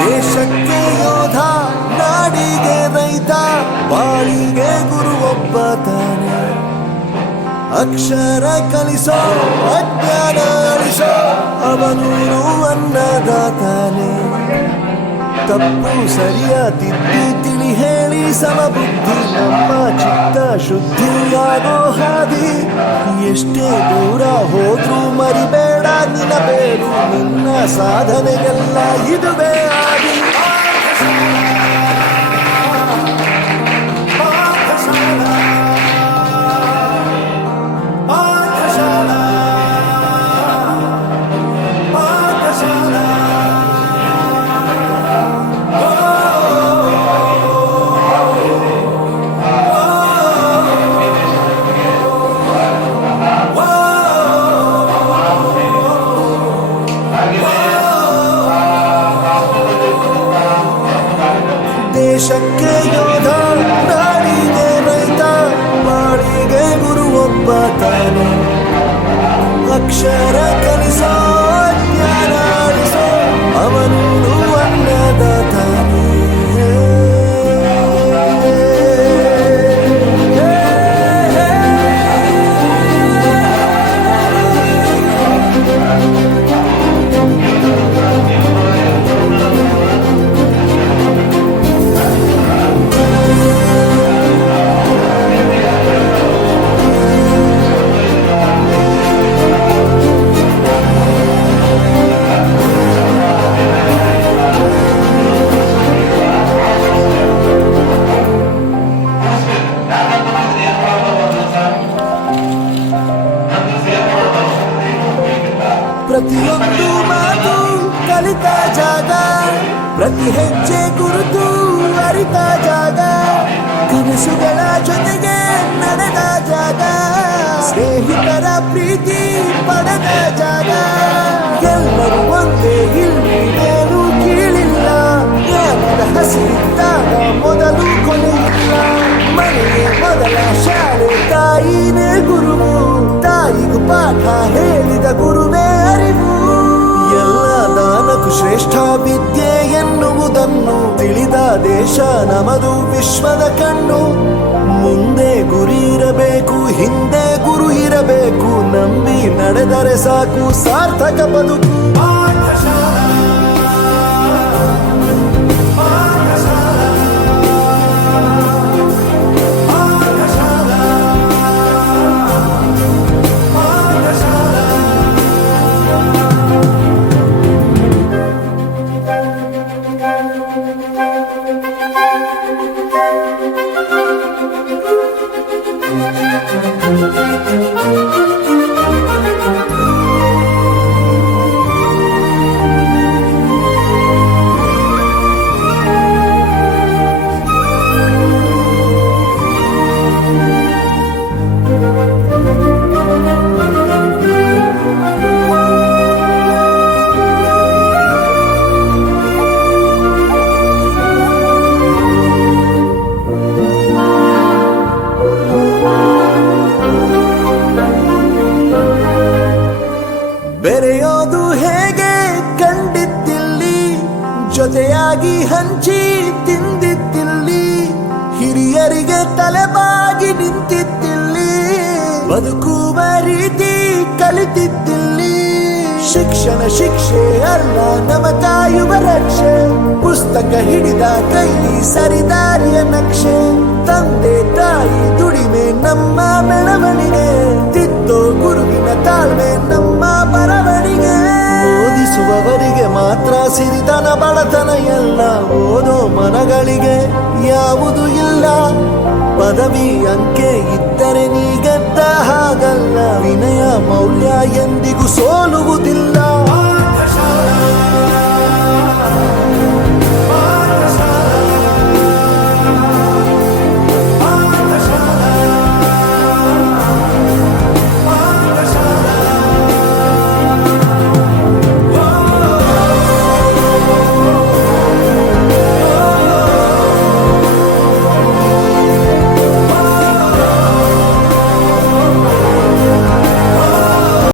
ದೇಶಕ್ಕೆ ಯೋಧ, ನಾಡಿಗೆ ರೈತ, ಬಾಳಿಗೆ ಗುರು ಒಬ್ಬ ತಾನೆ. ಅಕ್ಷರ ಕಲಿಸೋ, ಅಜ್ಞಾನ ಅಳಿಸೋ, ಅವನೂರು ಅನ್ನದಾತಾನೆ. ತಪ್ಪು ಸರಿಯ ತಿದ್ದಿ ತಿಳಿ ಹೇಳಿ ಸಮಬುದ್ಧಿ, ನಮ್ಮ ಚಿತ್ತ ಶುದ್ಧಿಯಾಗೋ ಹಾದಿ. ಎಷ್ಟೇ ದೂರ ಹೋದ್ರೂ ಮರಿಬೇಡ ನಿನಬೇರು, ನಿನ್ನ ಸಾಧನೆಗೆಲ್ಲ ಇದುವೇ ಆದಿ. ದೇಶಕ್ಕೆ ಯೋಧ, ನಾಡಿಗೆ ರೈತ, ಬಾಳಿಗೆ ಗುರು ಒಬ್ಬ ತಾನೆ. ಅಕ್ಷರ ಕಲಿಸೋ, ಜ್ಞಾನ ಅಳಿಸೋ, ಅವನು ಅನ್ನದಾತಾನೆ. ಪ್ರತಿಯೊಂದು ಮಾತು ಕಲಿತ ಜಾಗ, ಪ್ರತಿ ಹೆಜ್ಜೆ ಗುರುತು ಅರಿತ ಜಾಗ, ಕನಸುಗಳ ಜೊತೆಗೆ ನಡೆದ ಜಾಗ, ಸ್ನೇಹಿತರ ಪ್ರೀತಿ ಪಡೆದ ಜಾಗ. ಎಲ್ಲರೂ ಒಂದೇ, ಇಲ್ಲೇನು ಕೀಳಿಲ್ಲ, ಜ್ಞಾನದ ಹಸಿರಿದ್ದಾಗ ಮೊದಲು ಕೊನೆಯಿಲ್ಲ. ಮನೆಯೇ ಮೊದಲ ಶಾಲೆ, ತಾಯಿನೇ ಗುರುವು, ತಾಯಿಗೂ ಪಾಠ ಹೇಳಿದ ಗುರುವೇ ಅರಿವು. ಎಲ್ಲ ದಾನಕ್ಕೂ ಶ್ರೇಷ್ಠ ವಿದ್ಯೆ ಎನ್ನುವುದನ್ನು ತಿಳಿದ ದೇಶ ನಮದು, ವಿಶ್ವದ ಕಣ್ಣು. ಮುಂದೆ ಗುರಿ ಇರಬೇಕು, ಹಿಂದೆ ಗುರು ಇರಬೇಕು, ನಂಬಿ ನಡೆದರೆ ಸಾಕು ಸಾರ್ಥಕ ಬದುಕು. ಬೆರೆಯೋದು ಹೇಗೆ ಕಂಡಿದ್ದಿಲ್ಲಿ, ಜೊತೆಯಾಗಿ ಹಂಚಿ ತಿಂದಿದ್ದಿಲ್ಲಿ, ಹಿರಿಯರಿಗೆ ತಲೆಬಾಗಿ ನಿಂತಿದ್ದಿಲ್ಲಿ, ಬದುಕುವ ರೀತಿ ಕಲಿತಿದ್ದಿಲ್ಲಿ. ಶಿಕ್ಷಣ ಶಿಕ್ಷೆ ಅಲ್ಲ, ನಮ್ಮ ಕಾಯುವ ರಕ್ಷೆ, ಪುಸ್ತಕ ಹಿಡಿದ ಕೈಲಿ ಸರಿದಾರಿಯ ನಕ್ಷೆ. ತಂದೆ ತಾಯಿ ದುಡಿಮೆ ನಮ್ಮ ಬೆಳವಣಿಗೆ, ತಿದ್ದೋ ಗುರುವಿನ ತಾಳ್ಮೆ ನಮ್ಮ ಬರವಣಿಗೆ. ಓದಿಸುವವರಿಗೆ ಮಾತ್ರ ಸಿರಿತನ ಬಡತನ ಎಲ್ಲ, ಓದೋ ಮನಗಳಿಗೆ ಯಾವುದು ಇಲ್ಲ. ಪದವಿ ಅಂಕೆ ಇದ್ದರೆ ನೀ ಗೆದ್ದ ಹಾಗಲ್ಲ, ವಿನಯ ಮೌಲ್ಯ ಎಂದಿಗೂ ಸೋಲುವುದಿಲ್ಲ.